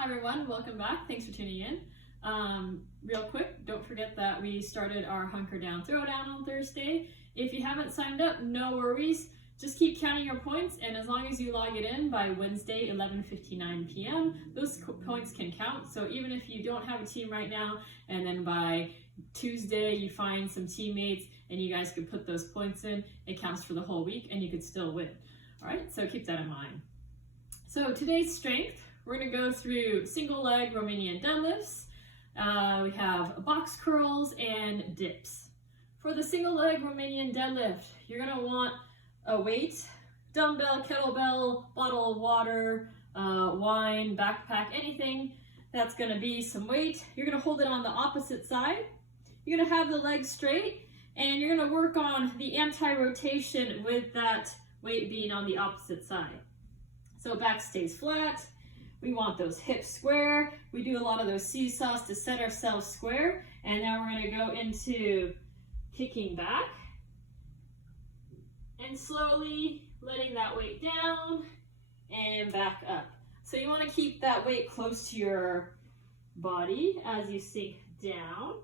Hi everyone, welcome back. Thanks for tuning in. Real quick, don't forget that we started our Hunker Down Throwdown on Thursday. If you haven't signed up, no worries. Just keep counting your points, and as long as you log it in by Wednesday, 11:59 p.m., those points can count. So even if you don't have a team right now, and then by Tuesday you find some teammates and you guys could put those points in, it counts for the whole week and you could still win. All right, so keep that in mind. So today's strength, we're going to go through single leg Romanian deadlifts. We have box curls and dips. For the single leg Romanian deadlift, you're going to want a weight, dumbbell, kettlebell, bottle of water, wine, backpack, anything that's going to be some weight. You're going to hold it on the opposite side. You're going to have the legs straight, and you're going to work on the anti-rotation with that weight being on the opposite side. So back stays flat. We want those hips square. We do a lot of those seesaws to set ourselves square. And now we're going to go into kicking back and slowly letting that weight down and back up. So you want to keep that weight close to your body as you sink down.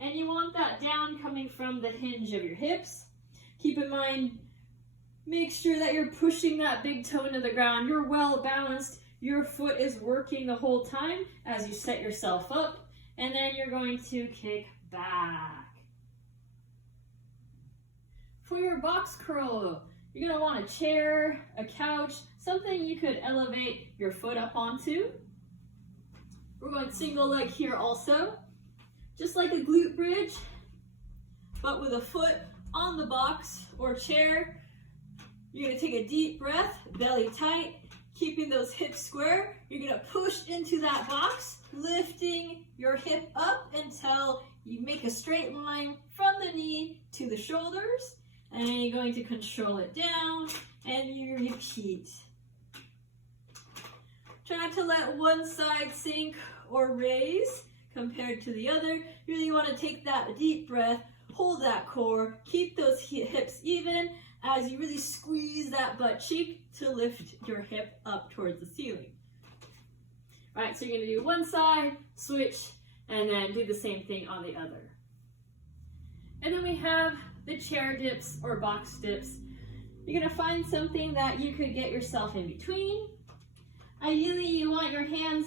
And you want that down coming from the hinge of your hips. Keep in mind, make sure that you're pushing that big toe into the ground. You're well balanced. Your foot is working the whole time as you set yourself up, and then you're going to kick back. For your box curl, you're going to want a chair, a couch, something you could elevate your foot up onto. We're going single leg here also, just like a glute bridge, but with a foot on the box or chair. You're going to take a deep breath, belly tight, keeping those hips square. You're going to push into that box, lifting your hip up until you make a straight line from the knee to the shoulders. And then you're going to control it down, and you repeat. Try not to let one side sink or raise compared to the other. You really want to take that deep breath, hold that core, keep those hips even as you really squeeze that butt cheek to lift your hip up towards the ceiling. All right, so you're going to do one side, switch, and then do the same thing on the other. And then we have the chair dips or box dips. You're going to find something that you could get yourself in between. Ideally, you want your hands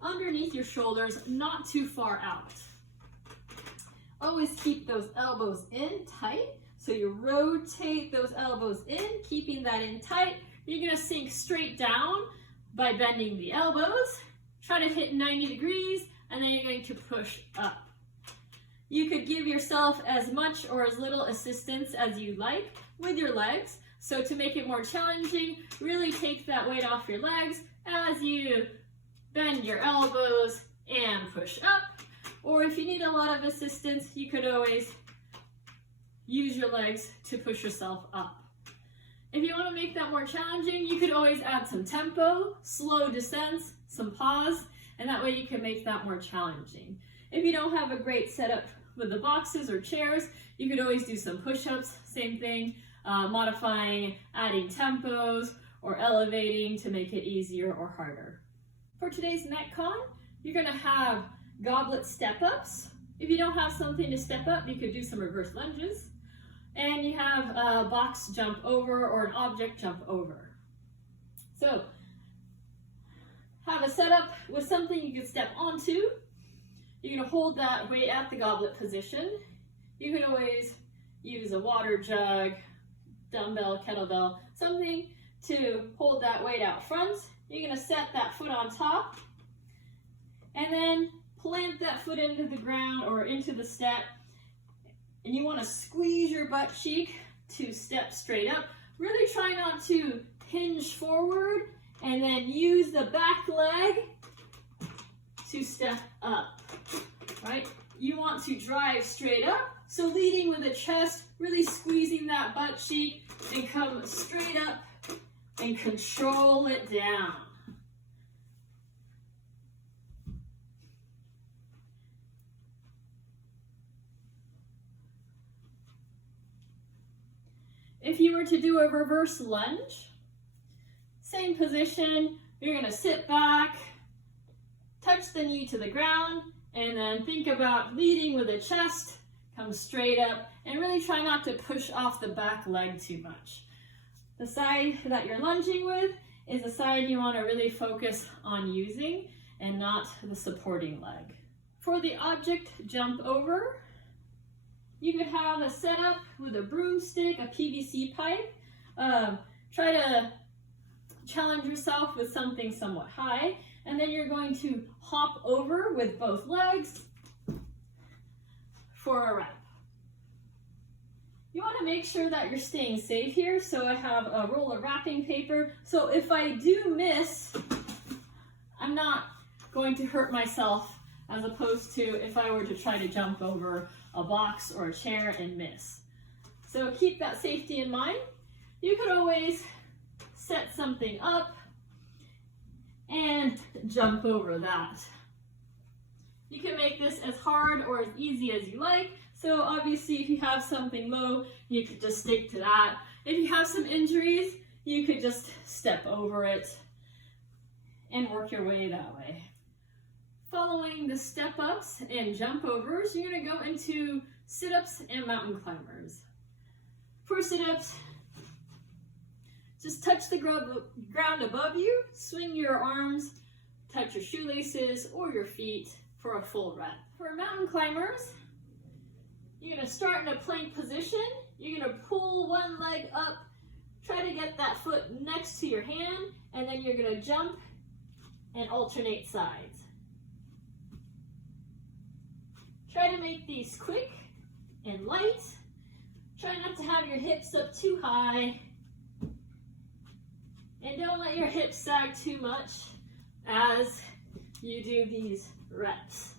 underneath your shoulders, not too far out. Always keep those elbows in tight. So you rotate those elbows in, keeping that in tight. You're going to sink straight down by bending the elbows. Try to hit 90 degrees, and then you're going to push up. You could give yourself as much or as little assistance as you like with your legs. So to make it more challenging, really take that weight off your legs as you bend your elbows and push up. Or if you need a lot of assistance, you could always use your legs to push yourself up. If you want to make that more challenging, you could always add some tempo, slow descents, some pause, and that way you can make that more challenging. If you don't have a great setup with the boxes or chairs, you could always do some push-ups, same thing, modifying, adding tempos, or elevating to make it easier or harder. For today's metcon, you're going to have goblet step-ups. If you don't have something to step up, you could do some reverse lunges. And you have a box jump over or an object jump over. So have a setup with something you can step onto. You're going to hold that weight at the goblet position. You can always use a water jug, dumbbell, kettlebell, something to hold that weight out front. You're going to set that foot on top and then plant that foot into the ground or into the step. And you want to squeeze your butt cheek to step straight up. Really try not to hinge forward, and then use the back leg to step up, right? You want to drive straight up. So leading with the chest, really squeezing that butt cheek and come straight up and control it down. If you were to do a reverse lunge, same position, you're going to sit back, touch the knee to the ground, and then think about leading with the chest. Come straight up, and really try not to push off the back leg too much. The side that you're lunging with is the side you want to really focus on using, and not the supporting leg. For the object jump over, you could have a setup with a broomstick, a PVC pipe. Try to challenge yourself with something somewhat high, and then you're going to hop over with both legs for a wrap. You want to make sure that you're staying safe here, so I have a roll of wrapping paper. So if I do miss, I'm not going to hurt myself, as opposed to if I were to try to jump over a box or a chair and miss. So keep that safety in mind. You could always set something up and jump over that. You can make this as hard or as easy as you like. So obviously if you have something low, you could just stick to that. If you have some injuries, you could just step over it and work your way that way. Following the step ups and jump overs, you're gonna go into sit-ups and mountain climbers. For sit-ups, just touch the ground above you, swing your arms, touch your shoelaces or your feet for a full rep. For mountain climbers, you're gonna start in a plank position. You're gonna pull one leg up, try to get that foot next to your hand, and then you're gonna jump and alternate sides. Try to make these quick and light. Try not to have your hips up too high. And don't let your hips sag too much as you do these reps.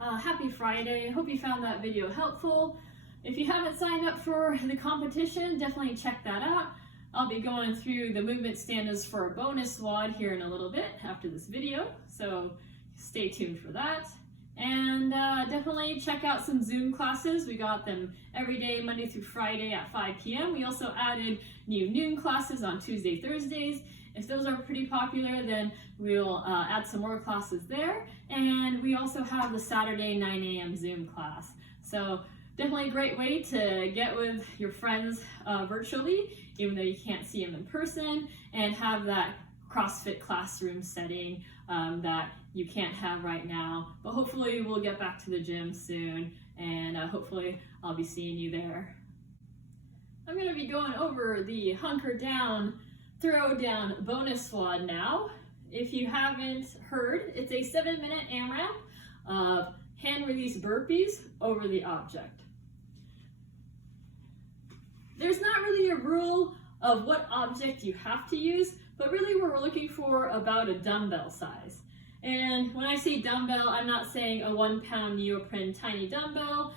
Happy Friday. I hope you found that video helpful. If you haven't signed up for the competition, definitely check that out. I'll be going through the movement standards for a bonus WOD here in a little bit after this video, so stay tuned for that. And definitely check out some Zoom classes. We got them every day, Monday through Friday at 5 p.m. We also added new noon classes on Tuesday, Thursdays. If those are pretty popular, then we'll add some more classes there. And we also have the Saturday 9 a.m. Zoom class. So definitely a great way to get with your friends virtually, even though you can't see them in person, and have that CrossFit classroom setting that you can't have right now. But hopefully we'll get back to the gym soon, and hopefully I'll be seeing you there. I'm going to be going over the hunker down, throw down bonus WOD now. If you haven't heard, it's a 7-minute AMRAP of hand release burpees over the object. There's not really a rule of what object you have to use, but really we're looking for about a dumbbell size. And when I say dumbbell, I'm not saying a 1-pound neoprene tiny dumbbell,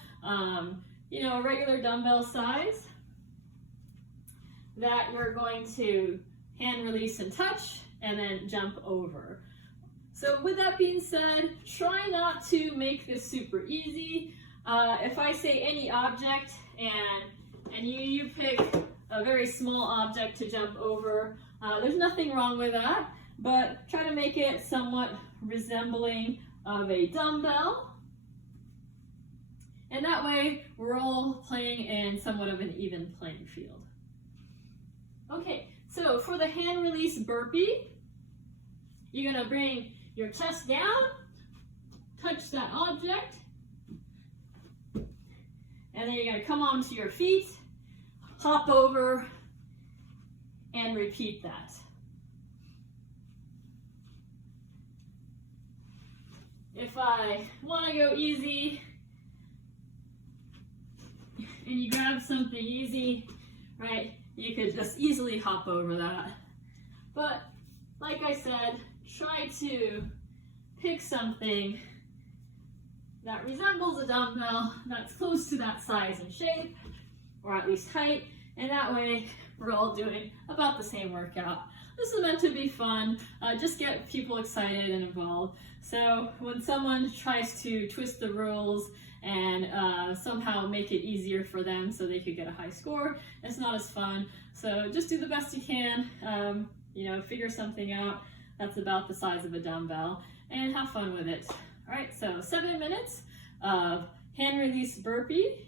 you know, a regular dumbbell size that you're going to hand release and touch and then jump over. So with that being said, try not to make this super easy. If I say any object and you pick a very small object to jump over, there's nothing wrong with that, but try to make it somewhat resembling of a dumbbell. And that way we're all playing in somewhat of an even playing field. Okay, so for the hand release burpee, you're gonna bring your chest down, touch that object, and then you're gonna come onto your feet, hop over, and repeat that. If I want to go easy and you grab something easy, right, you could just easily hop over that. But like I said, try to pick something that resembles a dumbbell, that's close to that size and shape, or at least height, and that way we're all doing about the same workout. This is meant to be fun, just get people excited and involved. So when someone tries to twist the rules and somehow make it easier for them so they could get a high score, it's not as fun. So just do the best you can, you know, figure something out. That's about the size of a dumbbell, and have fun with it. All right, so 7 minutes of hand release burpee,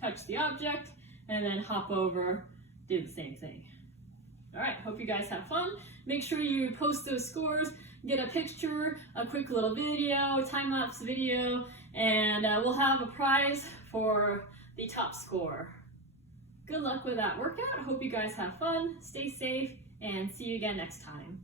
touch the object, and then hop over, do the same thing. All right, hope you guys have fun. Make sure you post those scores, get a picture, a quick little video, time-lapse video, and we'll have a prize for the top score. Good luck with that workout. Hope you guys have fun, stay safe, and see you again next time.